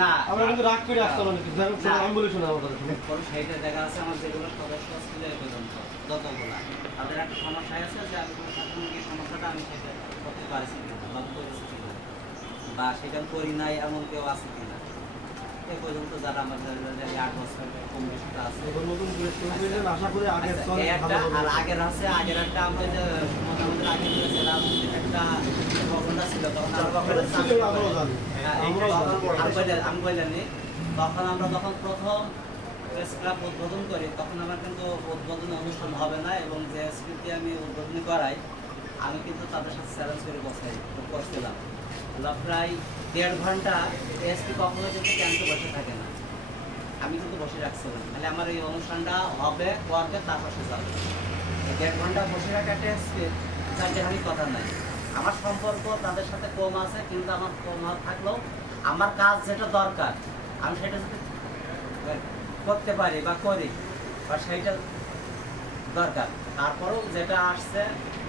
না আমরা কিন্তু রাগ করে আসতে হবে আমি বলি শোনা আমার সেইটা দেখা আছে আমার যেগুলো সদস্য ছিল এই পর্যন্ত যতগুলা তাদের একটা সমস্যা আছে যে আমি কোনো সাধারণ সমস্যাটা আমি সেটা করতে পারছি কিনা বা করেছি কিনা বা সেটা করি নাই এমন কেউ আছে কিনা এই পর্যন্ত যারা আমাদের 8 বছর কম বেশিটা আছে আশা করি আগের আর আগের আছে আগের একটা আমরা যে আমাদের আগে একটা ঘটনা ছিল তখন আমি বললাম তখন আমরা যখন প্রথম প্রেস ক্লাব উদ্বোধন করি তখন আমার কিন্তু উদ্বোধনী অনুষ্ঠান হবে না এবং যে স্মৃতি আমি উদ্বোধনী করাই আমি কিন্তু তাদের সাথে চ্যালেঞ্জ করে বসছিলাম প্রায় 1.5 ঘন্টা এসপি কখনো কিন্তু ক্যাম্পে বসে থাকে না আমি কিন্তু বসে রাখছিলাম তাহলে আমার এই অনুষ্ঠানটা হবে করবে তারপর সে যাবে 1.5 ঘন্টা বসে রাখা একটা এসপি চারটেখানি কথা নাই আমার সম্পর্ক তাদের সাথে কম আছে কিন্তু আমার কম থাকলেও আমার কাজ যেটা দরকার আমি সেটা যদি করতে পারি বা করি বা সেইটা দরকার তারপরেও যেটা আসছে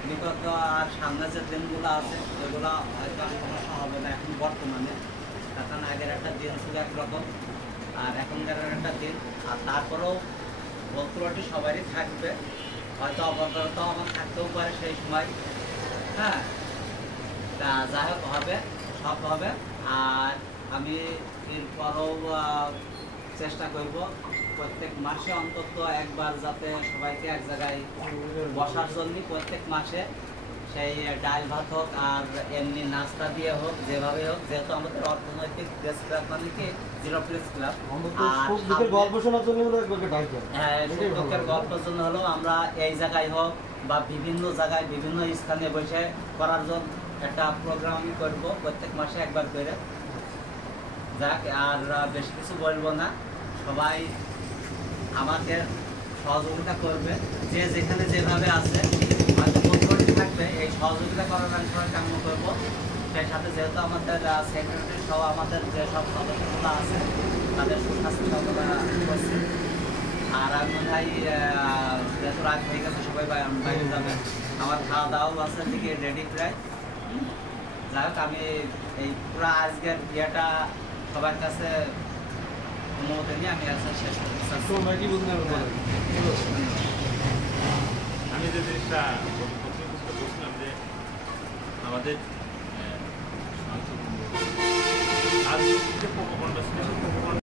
বিগত আর সামনে যে দিনগুলো আছে এগুলো হয়তো সমস্যা হবে না এখন বর্তমানে এখন আগের একটা দিন ছিল একরকম আর এখনকার একটা দিন আর তারপরেও বক্তব্যটি সবারই থাকবে হয়তো অবকারতাও আমার থাকতেও পারে সেই সময় হ্যাঁ তা যাই হোক হবে সব হবে আর আমি এরপরও চেষ্টা করব প্রত্যেক মাসে অন্তত একবার যাতে সবাইকে এক জায়গায় বসার জন্য প্রত্যেক মাসে সেই ডাল ভাত হোক আর এমনি নাস্তা দিয়ে হোক যেভাবে হোক যেহেতু আমাদের অর্থনৈতিক প্রেস ক্লাব মানে কি জিরো প্রেস ক্লাব গল্প শোনার জন্য হ্যাঁ সুখের গল্পের জন্য হলেও আমরা এই জায়গায় হোক বা বিভিন্ন জায়গায় বিভিন্ন স্থানে বসে করার জন্য একটা প্রোগ্রাম আমি করবো প্রত্যেক মাসে একবার করে যাক আর বেশি কিছু বলবো না সবাই আমাকে সহযোগিতা করবে যে যেখানে যেভাবে আছে হয়তো বন্ধুটি থাকবে এই সহযোগিতা করার আমি সবাই কাম্য করবো সেই সাথে যেহেতু আমাদের সেক্রেটারি সহ আমাদের যেসব সদস্যগুলো আছে তাদের সুস্বাস্থ্য কামনা করছি আর আমি মনে হয় যেহেতু রাত হয়ে গেছে সবাই বাইরে যাবে আমার খাওয়া দাওয়াও আছে দিকে রেডি প্রায় যাই হোক আমি এই পুরো আজকের ইয়েটা সবার কাছে অনুমতি নিয়ে আমি আজকে শেষ করতে চাচ্ছি আমি যে জিনিসটা বলছিলাম যে আমাদের আজ যে প্রকল্প